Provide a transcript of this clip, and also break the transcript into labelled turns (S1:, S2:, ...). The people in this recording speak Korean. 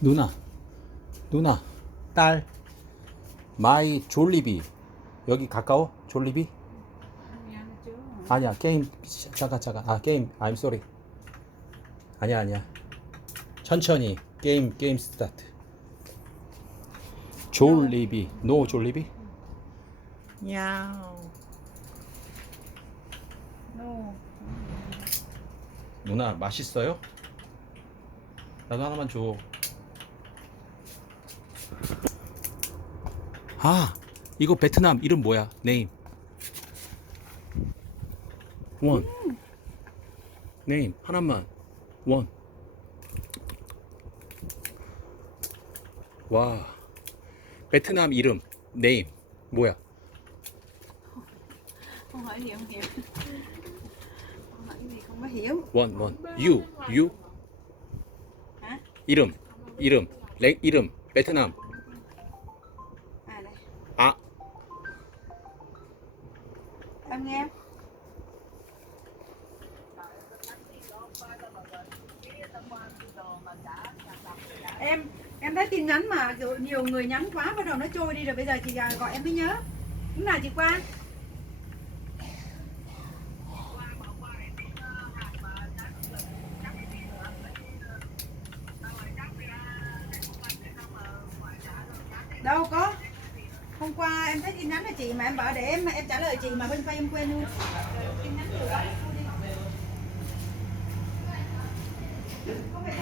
S1: 누나, 누나, 딸, 마이 졸리비. 여기 가까워? 졸리비? 아니야, 게임, 잠깐, 잠깐. 아, 게임, I'm sorry. 아니야, 아니야. 천천히, 게임, 게임 스타트. 졸리비, 노 졸리비? 야우.
S2: No.
S1: 누나, 맛있어요? 나도 하나만 줘. 아, 이거 베트남 이름 뭐야? 네임. 원. 네임 하나만. 원. 와. 베트남 이름 네임 뭐야?
S2: Không hỏi gì không hiểu. Không hỏi gì không có hiểu.
S1: 원, 원. 유, 유.
S2: Hả?
S1: 이름, 이름, 렉 이름 베트남.
S2: À Em nghe em. Em em thấy tin nhắn mà, kiểu nhiều người nhắn quá, bắt đầu nó trôi đi rồi, bây giờ chị à, gọi em mới nhớ. Lúc nào chị qua? Đâu có. Hôm qua em thấy tin nhắn là chị mà em bảo để em em trả lời chị mà bên quay em quên luôn. Tin nhắn từ đó đi. Không phải